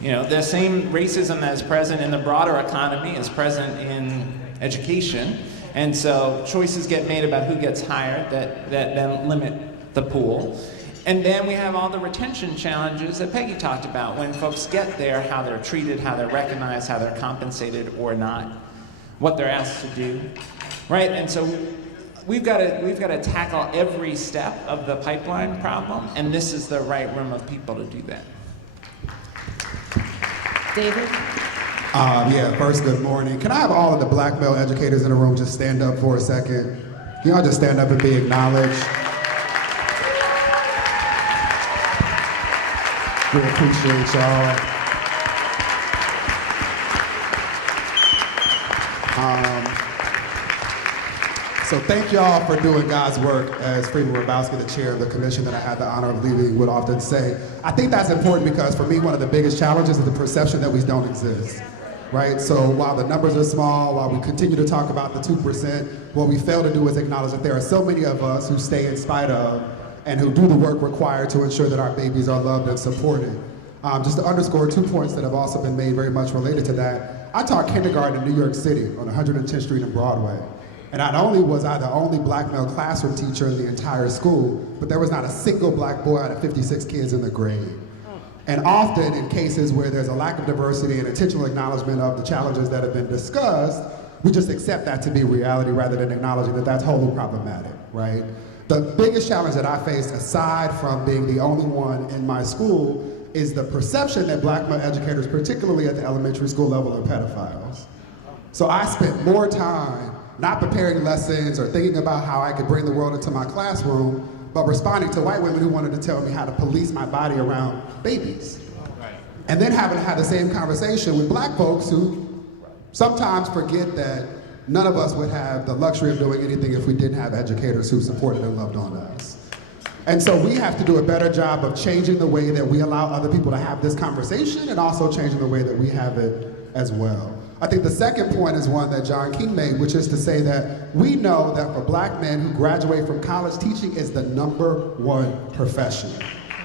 You know, the same racism that is present in the broader economy is present in education. And so choices get made about who gets hired that then limit the pool. And then we have all the retention challenges that Peggy talked about. When folks get there, how they're treated, how they're recognized, how they're compensated or not, what they're asked to do, right? And so we've got to tackle every step of the pipeline problem, and this is the right room of people to do that. David? Yeah, first, good morning. Can I have all of the black male educators in the room just stand up for a second? Can y'all just stand up and be acknowledged? We appreciate y'all. So thank y'all for doing God's work. As Freeman Rabowski, the chair of the commission that I had the honor of leading, would often say. I think that's important because for me, one of the biggest challenges is the perception that we don't exist, right? So while the numbers are small, while we continue to talk about the 2%, what we fail to do is acknowledge that there are so many of us who stay in spite of and who do the work required to ensure that our babies are loved and supported. Just to underscore 2 points that have also been made very much related to that, I taught kindergarten in New York City on 110th Street and Broadway. And not only was I the only black male classroom teacher in the entire school, but there was not a single black boy out of 56 kids in the grade. And often in cases where there's a lack of diversity and intentional acknowledgement of the challenges that have been discussed, we just accept that to be reality rather than acknowledging that that's wholly problematic, right? The biggest challenge that I faced, aside from being the only one in my school, is the perception that black male educators, particularly at the elementary school level, are pedophiles. So I spent more time not preparing lessons or thinking about how I could bring the world into my classroom, but responding to white women who wanted to tell me how to police my body around babies. Right. And then having to have the same conversation with black folks who sometimes forget that none of us would have the luxury of doing anything if we didn't have educators who supported and loved on us. And so we have to do a better job of changing the way that we allow other people to have this conversation and also changing the way that we have it as well. I think the second point is one that John King made, which is to say that we know that for black men who graduate from college, teaching is the #1 profession.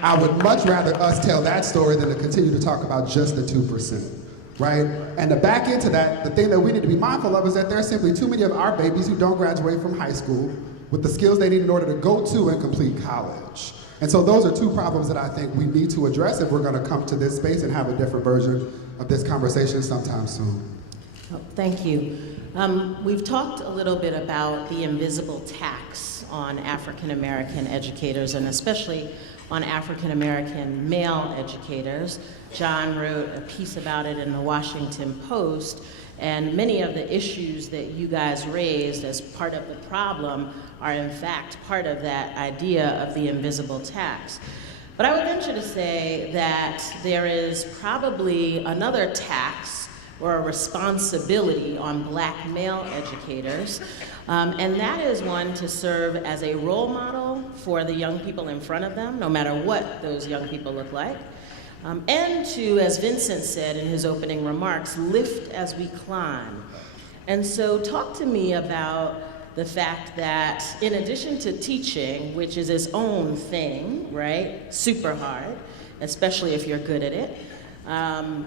I would much rather us tell that story than to continue to talk about just the 2%, right? And to back into that, the thing that we need to be mindful of is that there are simply too many of our babies who don't graduate from high school with the skills they need in order to go to and complete college. And so those are two problems that I think we need to address if we're going to come to this space and have a different version of this conversation sometime soon. Oh, thank you. We've talked a little bit about the invisible tax on African American educators, and especially on African American male educators. John wrote a piece about it in the Washington Post, and many of the issues that you guys raised as part of the problem are in fact part of that idea of the invisible tax. But I would venture to say that there is probably another tax or a responsibility on black male educators, and that is one to serve as a role model for the young people in front of them, no matter what those young people look like, and to, as Vincent said in his opening remarks, lift as we climb. And so talk to me about the fact that in addition to teaching, which is its own thing, right, super hard, especially if you're good at it,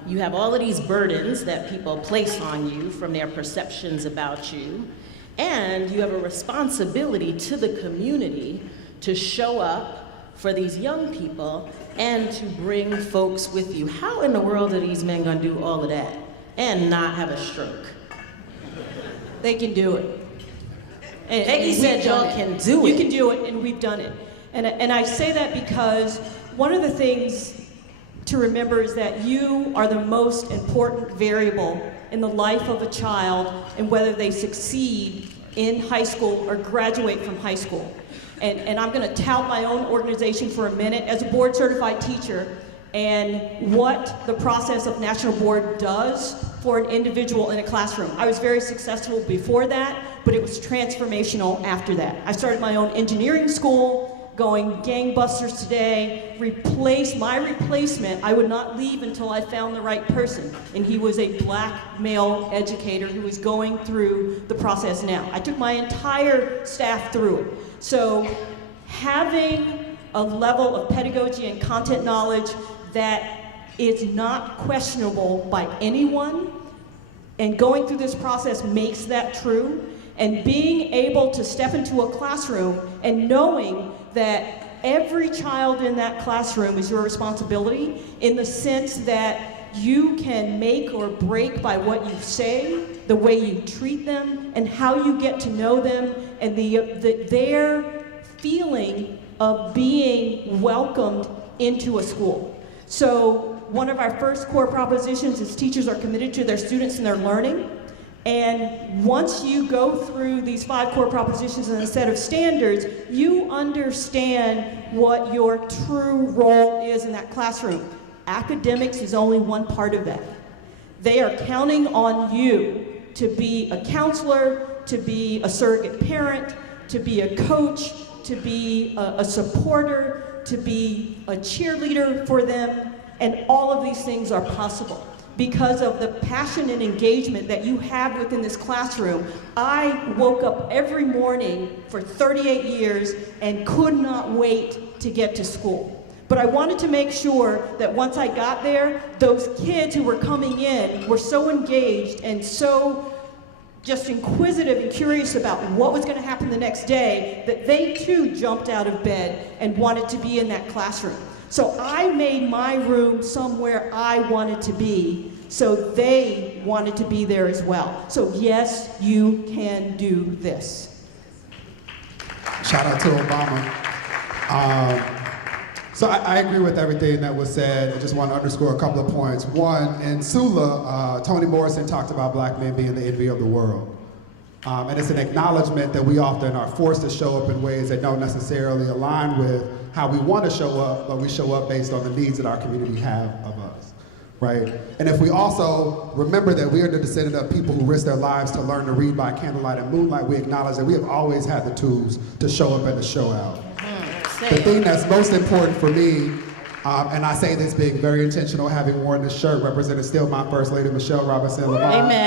you have all of these burdens that people place on you from their perceptions about you, and you have a responsibility to the community to show up for these young people and to bring folks with you. How in the world are these men gonna do all of that and not have a stroke? They can do it. And Peggy said y'all can do it. You can do it, and we've done it. And I say that because one of the things to remember is that you are the most important variable in the life of a child and whether they succeed in high school or graduate from high school. And I'm gonna tout my own organization for a minute as a board certified teacher and what the process of National Board does for an individual in a classroom. I was very successful before that, but it was transformational after that. I started my own engineering school, going gangbusters today, my replacement, I would not leave until I found the right person. And he was a black male educator who was going through the process now. I took my entire staff through it. So having a level of pedagogy and content knowledge that is not questionable by anyone, and going through this process makes that true. And being able to step into a classroom and knowing that every child in that classroom is your responsibility, in the sense that you can make or break by what you say, the way you treat them, and how you get to know them, and their feeling of being welcomed into a school. So one of our first core propositions is teachers are committed to their students and their learning. And once you go through these 5 core propositions and a set of standards, you understand what your true role is in that classroom. Academics is only one part of that. They are counting on you to be a counselor, to be a surrogate parent, to be a coach, to be a supporter, to be a cheerleader for them, and all of these things are possible because of the passion and engagement that you have within this classroom. I woke up every morning for 38 years and could not wait to get to school. But I wanted to make sure that once I got there, those kids who were coming in were so engaged and so just inquisitive and curious about what was going to happen the next day that they too jumped out of bed and wanted to be in that classroom. So I made my room somewhere I wanted to be, so they wanted to be there as well. So yes, you can do this. Shout out to Obama. So I agree with everything that was said. I just want to underscore a couple of points. One, in Sula, Toni Morrison talked about black men being the envy of the world. And it's an acknowledgement that we often are forced to show up in ways that don't necessarily align with how we want to show up, but we show up based on the needs that our community have of us, right? And if we also remember that we are the descendant of people who risk their lives to learn to read by candlelight and moonlight, we acknowledge that we have always had the tools to show up and to show out. The thing that's most important for me, and I say this being very intentional, having worn this shirt, represented still my First Lady, Michelle Robinson Obama.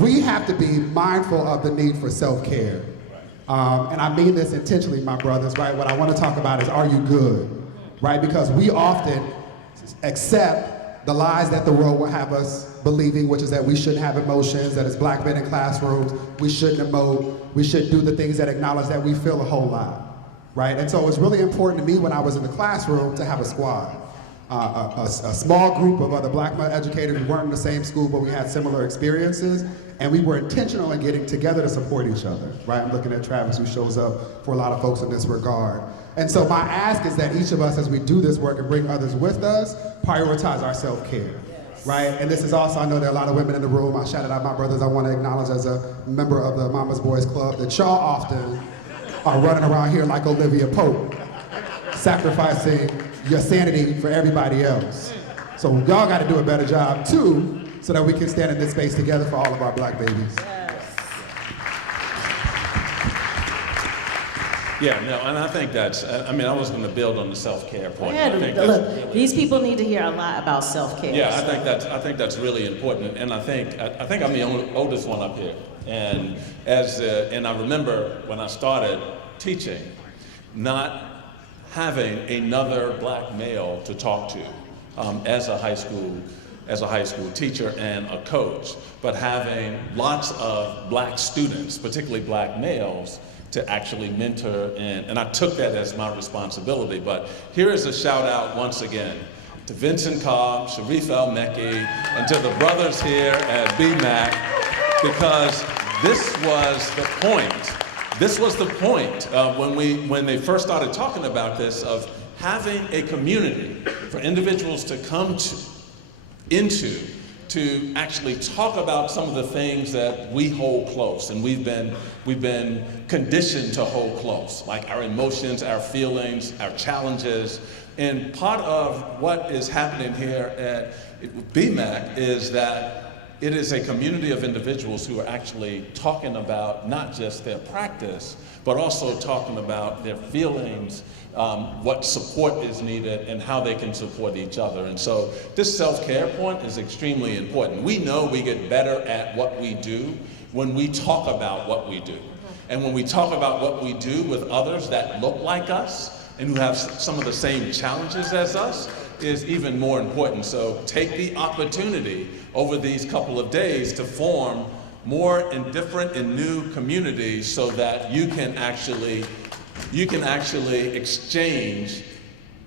We have to be mindful of the need for self-care. And I mean this intentionally, my brothers, right? What I want to talk about is, are you good, right? Because we often accept the lies that the world will have us believing, which is that we shouldn't have emotions, that as black men in classrooms, we shouldn't emote, we should do the things that acknowledge that we feel a whole lot, right? And so it was really important to me when I was in the classroom to have a squad. A small group of other black male educators. We weren't in the same school, but we had similar experiences, and we were intentional in getting together to support each other, right? I'm looking at Travis, who shows up for a lot of folks in this regard. And so my ask is that each of us, as we do this work and bring others with us, prioritize our self-care, right? And this is also, I know there are a lot of women in the room. I shouted out my brothers. I want to acknowledge as a member of the Mama's Boys Club that y'all often are running around here like Olivia Pope, sacrificing your sanity for everybody else. So y'all got to do a better job too, so that we can stand in this space together for all of our black babies. Yeah, no, and I think that's, I mean, I was going to build on the self-care point. Look, these people need to hear a lot about self-care. Yeah, I think that's really important, and I think I'm the oldest one up here, and and I remember when I started teaching, not having another black male to talk to as a high school teacher and a coach, but having lots of black students, particularly black males, to actually mentor, and I took that as my responsibility. But here is a shout out once again to Vincent Cobb, Sharif El-Mekki, and to the brothers here at Bmec, because this was the point. This was the point when they first started talking about this, of having a community for individuals to come into to actually talk about some of the things that we hold close and we've been conditioned to hold close, like our emotions, our feelings, our challenges. And part of what is happening here at Bmec is that it is a community of individuals who are actually talking about not just their practice, but also talking about their feelings, what support is needed, and how they can support each other. And so this self-care point is extremely important. We know we get better at what we do when we talk about what we do. And when we talk about what we do with others that look like us, and who have some of the same challenges as us is even more important. So take the opportunity over these couple of days to form more and different and new communities so that you can actually exchange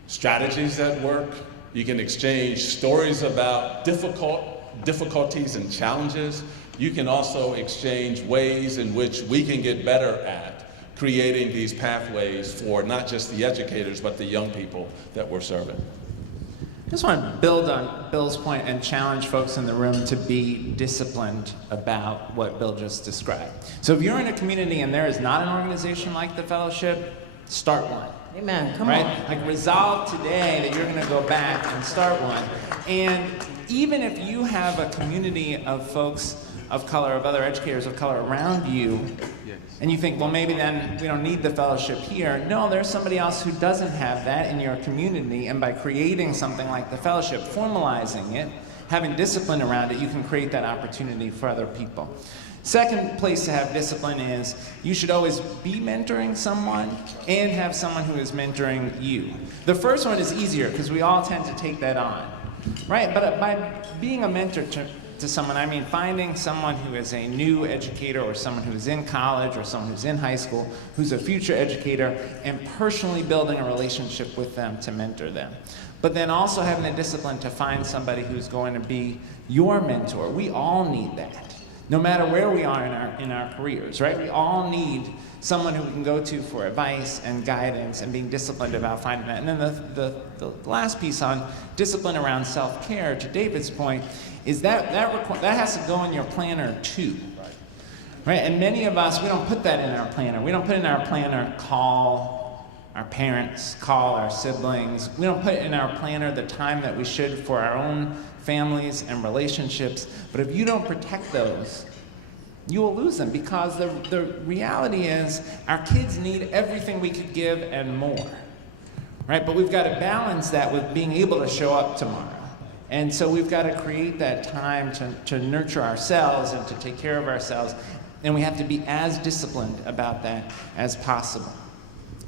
strategies that work. You can exchange stories about difficulties and challenges. You can also exchange ways in which we can get better at creating these pathways for not just the educators, but the young people that we're serving. I just want to build on Bill's point and challenge folks in the room to be disciplined about what Bill just described. So if you're in a community and there is not an organization like the Fellowship, start one. Amen. Come Right? on. Like resolve today that you're going to go back and start one. And even if you have a community of folks of color, of other educators of color around you, and you think, well, maybe then we don't need the fellowship here. No, there's somebody else who doesn't have that in your community, and by creating something like the fellowship, formalizing it, having discipline around it, you can create that opportunity for other people. Second place to have discipline is you should always be mentoring someone and have someone who is mentoring you. The first one is easier because we all tend to take that on, right? But by being a mentor to someone, I mean finding someone who is a new educator or someone who's in college or someone who's in high school, who's a future educator, and personally building a relationship with them to mentor them. But then also having the discipline to find somebody who's going to be your mentor. We all need that. No matter where we are in our careers, right? We all need someone who we can go to for advice and guidance and being disciplined about finding that. And then the last piece on discipline around self-care, to David's point, is that has to go in your planner too. Right? And many of us, we don't put that in our planner. We don't put in our planner, call our parents, call our siblings. We don't put in our planner the time that we should for our own families and relationships. But if you don't protect those, you will lose them, because the reality is our kids need everything we could give and more, right? But we've got to balance that with being able to show up tomorrow. And so we've got to create that time to nurture ourselves and to take care of ourselves. And we have to be as disciplined about that as possible.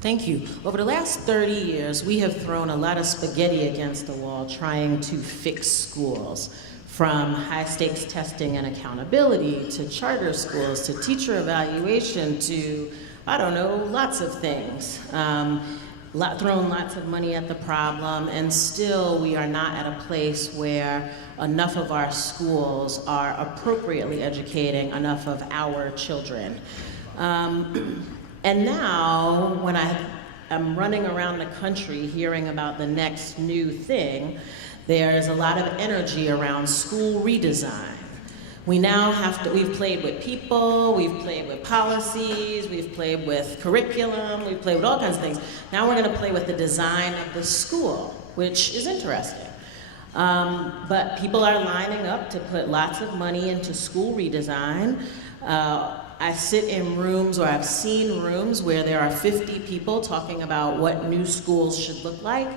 Thank you. Over the last 30 years, we have thrown a lot of spaghetti against the wall trying to fix schools, from high-stakes testing and accountability to charter schools to teacher evaluation to, I don't know, lots of things. Thrown lots of money at the problem, and still we are not at a place where enough of our schools are appropriately educating enough of our children. And now, when I am running around the country hearing about the next new thing, there's a lot of energy around school redesign. We now we've played with people, we've played with policies, we've played with curriculum, we've played with all kinds of things. Now we're gonna play with the design of the school, which is interesting. But people are lining up to put lots of money into school redesign. I sit in rooms, or I've seen rooms where there are 50 people talking about what new schools should look like,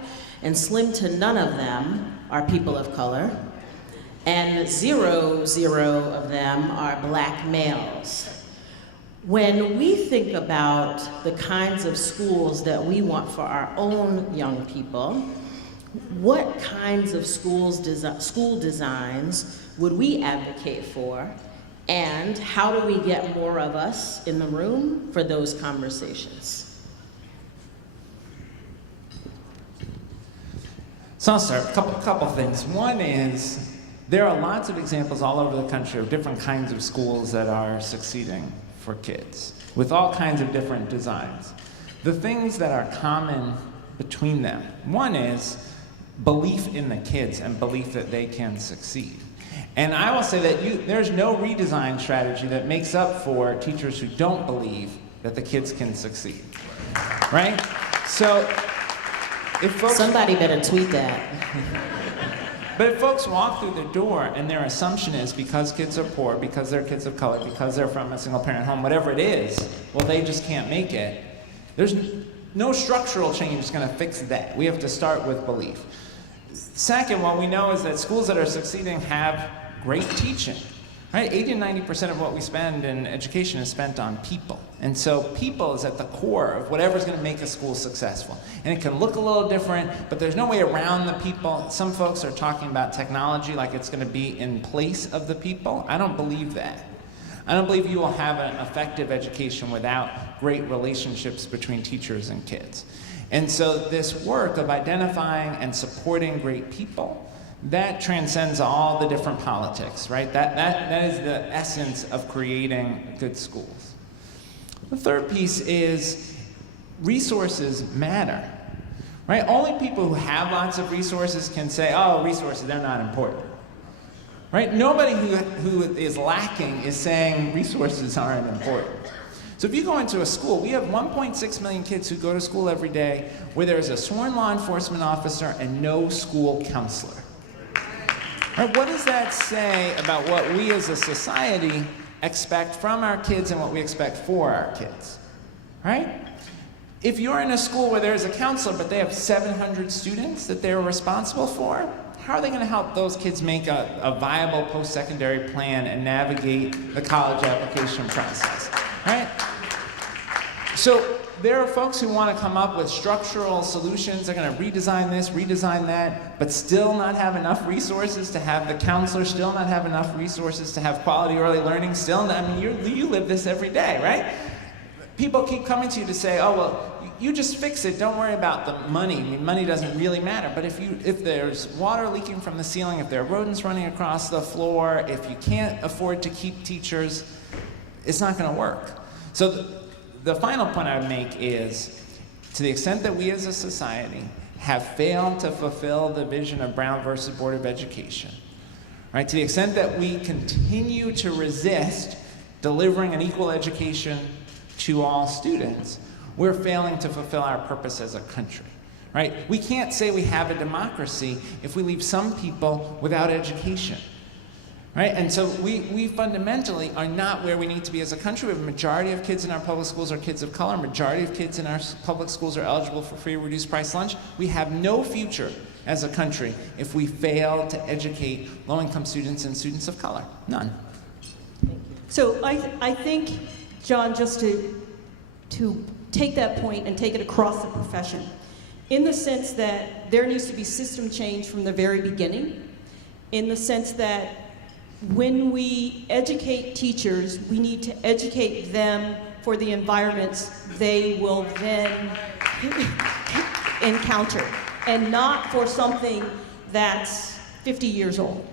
and slim to none of them are people of color, and zero of them are black males. When we think about the kinds of schools that we want for our own young people, what kinds of school designs would we advocate for? And how do we get more of us in the room for those conversations? So I'll start. A couple things. One is, there are lots of examples all over the country of different kinds of schools that are succeeding for kids, with all kinds of different designs. The things that are common between them, one is belief in the kids and belief that they can succeed. And I will say that there's no redesign strategy that makes up for teachers who don't believe that the kids can succeed, right? So if folks... Somebody better tweet that. But if folks walk through the door and their assumption is because kids are poor, because they're kids of color, because they're from a single parent home, whatever it is, well, they just can't make it, there's no structural change is going to fix that. We have to start with belief. Second, what we know is that schools that are succeeding have great teaching, Right? 80 to 90% of what we spend in education is spent on people. And so people is at the core of whatever's going to make a school successful. And it can look a little different, but there's no way around the people. Some folks are talking about technology like it's going to be in place of the people. I don't believe that. I don't believe you will have an effective education without great relationships between teachers and kids. And so this work of identifying and supporting great people, that transcends all the different politics, right? That is the essence of creating good schools. The third piece is resources matter, right? Only people who have lots of resources can say, oh, resources, they're not important, right? Nobody who is lacking is saying resources aren't important. So if you go into a school, we have 1.6 million kids who go to school every day where there's a sworn law enforcement officer and no school counselor. Right, what does that say about what we as a society expect from our kids and what we expect for our kids? Right? If you're in a school where there's a counselor but they have 700 students that they're responsible for, how are they going to help those kids make a viable post-secondary plan and navigate the college application process? Right? So there are folks who want to come up with structural solutions. They're going to redesign this, redesign that, but still not have enough resources to have the counselor, still not have enough resources to have quality early learning, still not, I mean, you live this every day, right? People keep coming to you to say, oh, well, you just fix it, don't worry about the money. I mean, money doesn't really matter, but if there's water leaking from the ceiling, if there are rodents running across the floor, if you can't afford to keep teachers, it's not going to work. So the final point I would make is, to the extent that we as a society have failed to fulfill the vision of Brown versus Board of Education, right? To the extent that we continue to resist delivering an equal education to all students, we're failing to fulfill our purpose as a country, right? We can't say we have a democracy if we leave some people without education. Right? And so we fundamentally are not where we need to be as a country. We have a majority of kids in our public schools are kids of color. A majority of kids in our public schools are eligible for free or reduced price lunch. We have no future as a country if we fail to educate low-income students and students of color. None. So I think, John, just to take that point and take it across the profession, in the sense that there needs to be system change from the very beginning, in the sense that when we educate teachers, we need to educate them for the environments they will then encounter, and not for something that's 50 years old.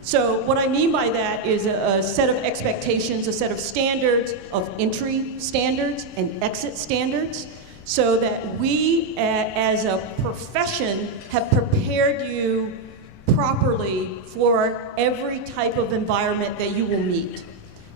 So what I mean by that is a set of expectations, a set of standards, of entry standards and exit standards, so that we as a profession have prepared you properly for every type of environment that you will meet.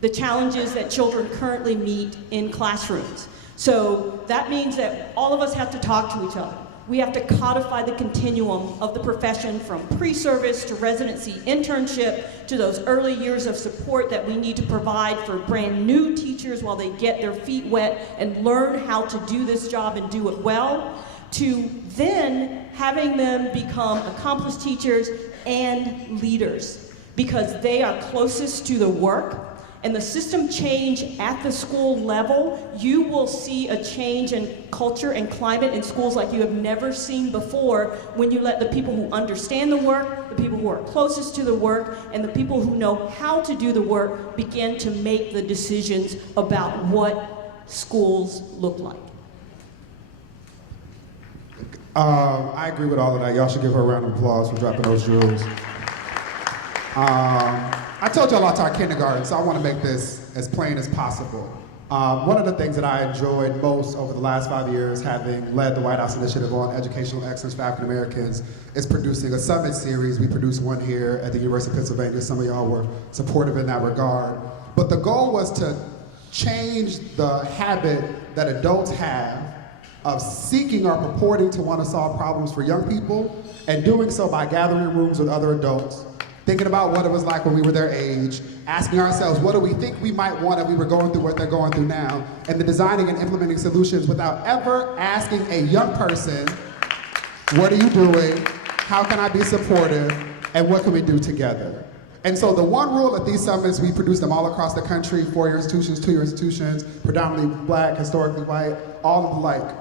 The challenges that children currently meet in classrooms. So that means that all of us have to talk to each other. We have to codify the continuum of the profession, from pre-service to residency internship to those early years of support that we need to provide for brand new teachers while they get their feet wet and learn how to do this job and do it well, to then having them become accomplished teachers and leaders, because they are closest to the work. And the system change at the school level, you will see a change in culture and climate in schools like you have never seen before, when you let the people who understand the work, the people who are closest to the work, and the people who know how to do the work begin to make the decisions about what schools look like. I agree with all of that. Y'all should give her a round of applause for dropping those jewels. I told y'all I'll talk kindergarten, so I want to make this as plain as possible. One of the things that I enjoyed most over the last 5 years, having led the White House Initiative on Educational Excellence for African Americans, is producing a summit series. We produced one here at the University of Pennsylvania. Some of y'all were supportive in that regard. But the goal was to change the habit that adults have of seeking or purporting to want to solve problems for young people, and doing so by gathering rooms with other adults, thinking about what it was like when we were their age, asking ourselves, what do we think we might want if we were going through what they're going through now, and then designing and implementing solutions without ever asking a young person, what are you doing, how can I be supportive, and what can we do together? And so the one rule at these summits, we produce them all across the country, 4-year institutions, 2-year institutions, predominantly black, historically white, all of the like.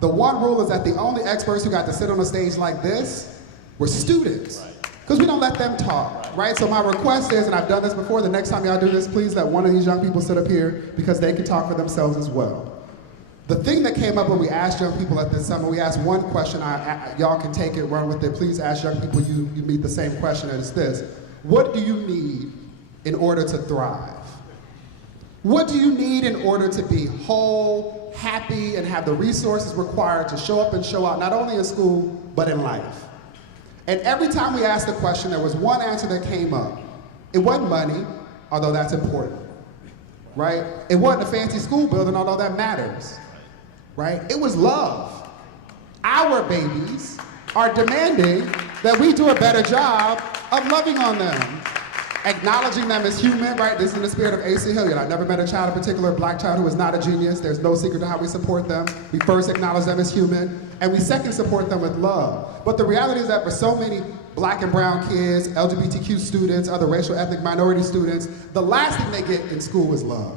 The one rule is that the only experts who got to sit on a stage like this were students. Because we don't let them talk, right? So my request is, and I've done this before, the next time y'all do this, please let one of these young people sit up here because they can talk for themselves as well. The thing that came up when we asked young people at this summit, we asked one question, y'all can take it, run with it. Please ask young people you meet the same question, and it's this. What do you need in order to thrive? What do you need in order to be whole, happy, and have the resources required to show up and show out, not only in school, but in life? And every time we asked the question, there was one answer that came up. It wasn't money, although that's important, right? It wasn't a fancy school building, although that matters, right? It was love. Our babies are demanding that we do a better job of loving on them, acknowledging them as human, right? This is in the spirit of A.C. Hilliard. I've never met a child, a particular black child, who is not a genius. There's no secret to how we support them. We first acknowledge them as human, and we second support them with love. But the reality is that for so many black and brown kids, LGBTQ students, other racial ethnic minority students, the last thing they get in school is love,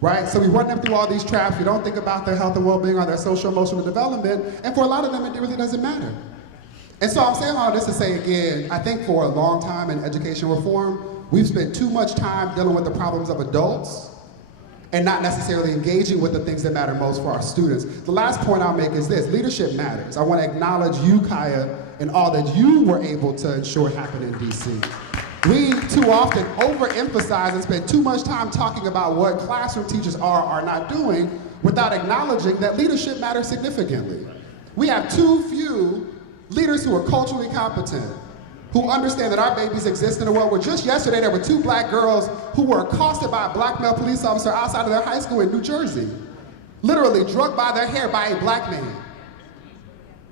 right? So we run them through all these traps. We don't think about their health and well-being or their social emotional development, and for a lot of them, it really doesn't matter. And so I'm saying all this to say again, I think for a long time in education reform, we've spent too much time dealing with the problems of adults and not necessarily engaging with the things that matter most for our students. The last point I'll make is this: leadership matters. I want to acknowledge you, Kaya, and all that you were able to ensure happened in DC. We too often overemphasize and spend too much time talking about what classroom teachers are not doing without acknowledging that leadership matters significantly. We have too few leaders who are culturally competent, who understand that our babies exist in a world where just yesterday there were 2 black girls who were accosted by a black male police officer outside of their high school in New Jersey, literally drugged by their hair by a black man.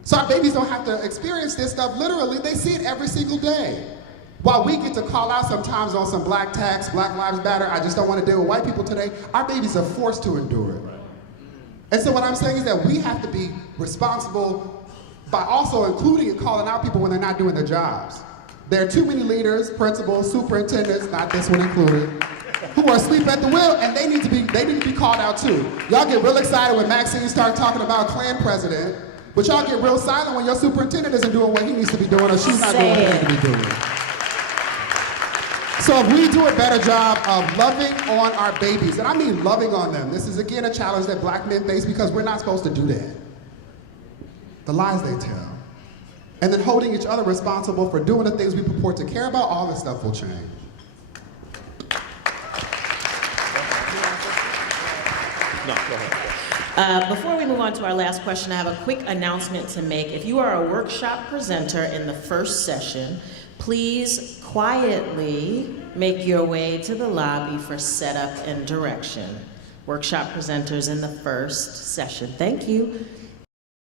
So our babies don't have to experience this stuff literally, they see it every single day. While we get to call out sometimes on some black tax, Black Lives Matter, I just don't want to deal with white people today, our babies are forced to endure it. And so what I'm saying is that we have to be responsible by also including and calling out people when they're not doing their jobs. There are too many leaders, principals, superintendents, not this one included, who are asleep at the wheel, and they need to be called out too. Y'all get real excited when Maxine starts talking about Klan president, but y'all get real silent when your superintendent isn't doing what he needs to be doing or she's not doing what they need to be doing. So if we do a better job of loving on our babies, and I mean loving on them, this is again a challenge that black men face because we're not supposed to do that. The lies they tell. And then holding each other responsible for doing the things we purport to care about, all this stuff will change. No, go ahead. Before we move on to our last question, I have a quick announcement to make. If you are a workshop presenter in the first session, please quietly make your way to the lobby for setup and direction. Workshop presenters in the first session. Thank you.